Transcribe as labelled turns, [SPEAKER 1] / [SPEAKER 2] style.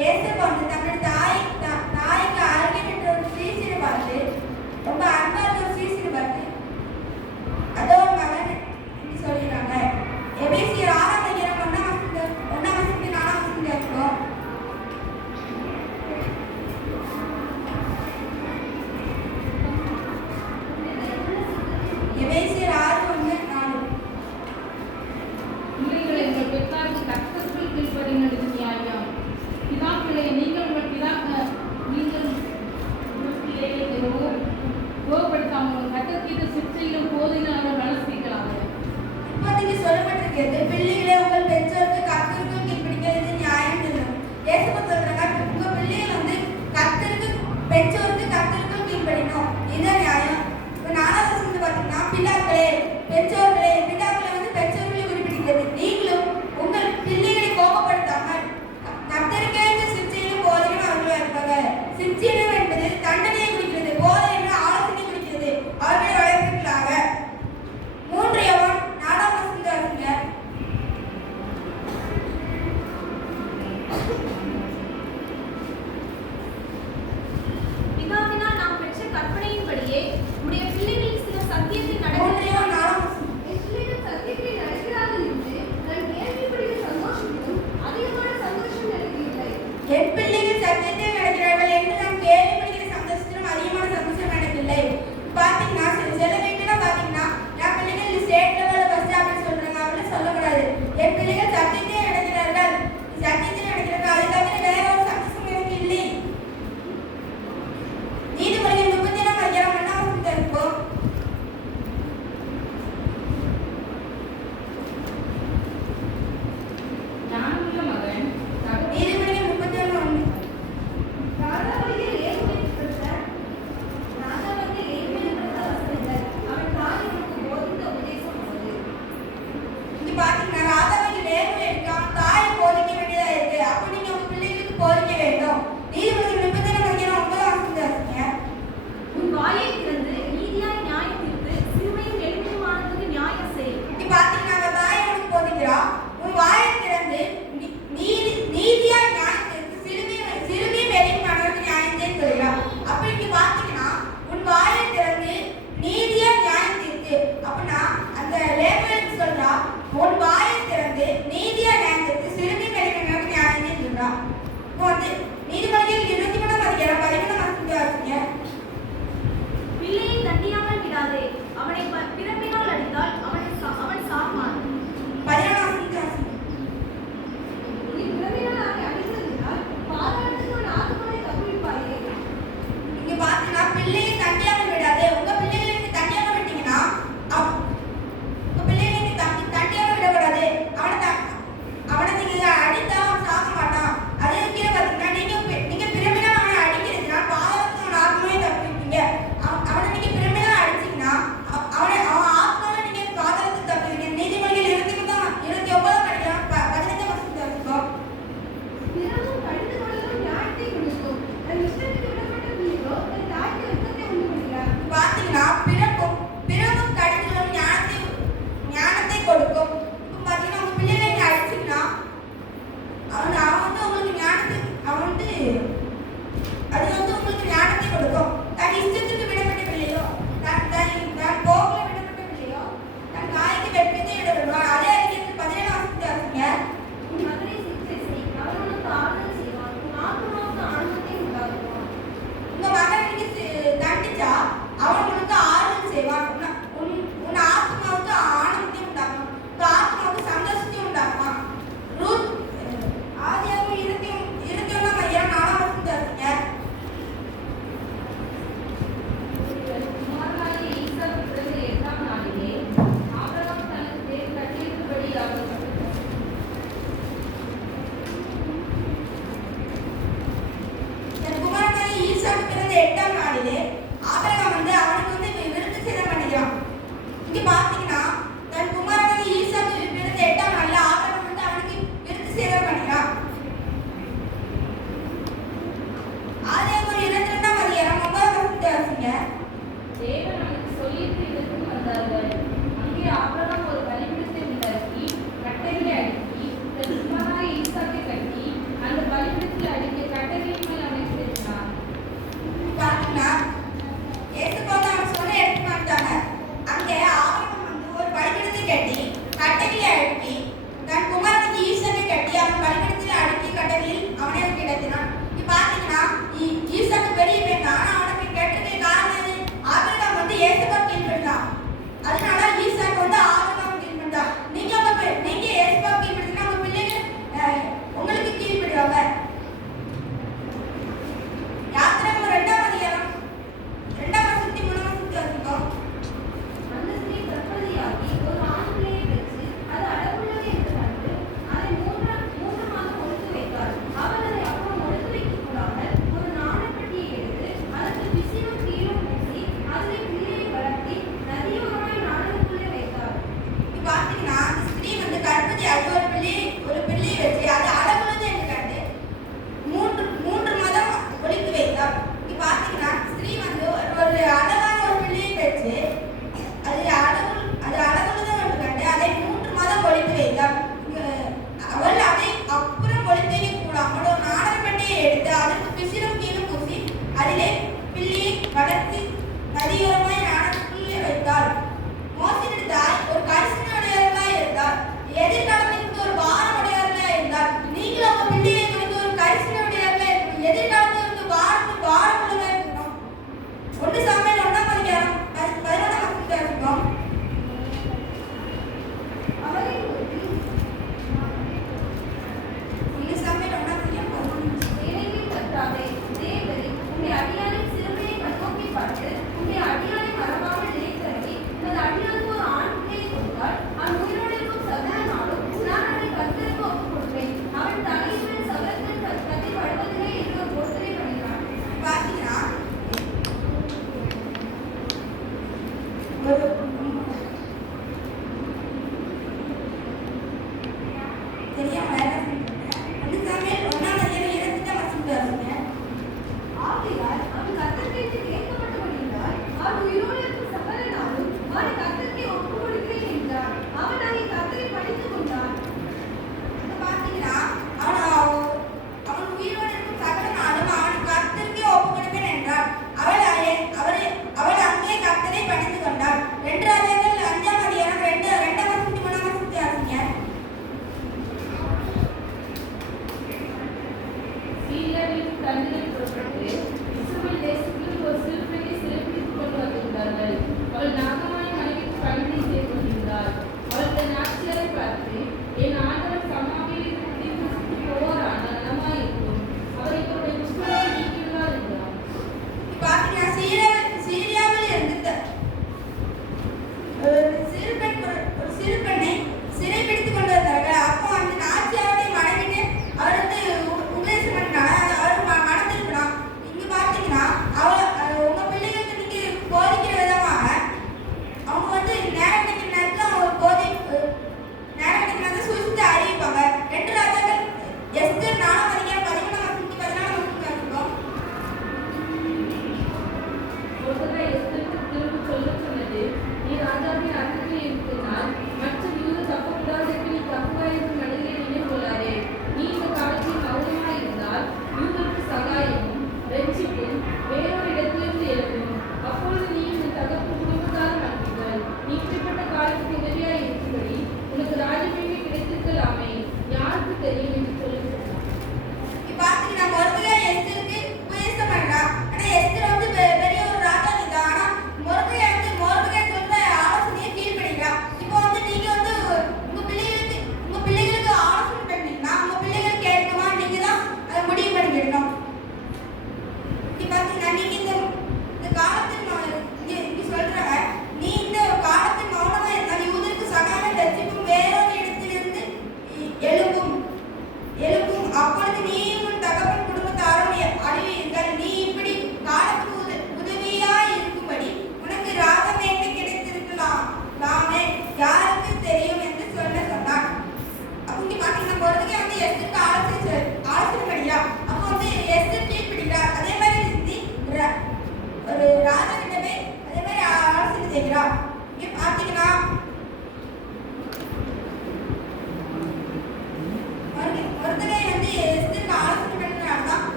[SPEAKER 1] യേശു കൊണ്ട് ఎక్కడ బిల్డింగ్ లేవు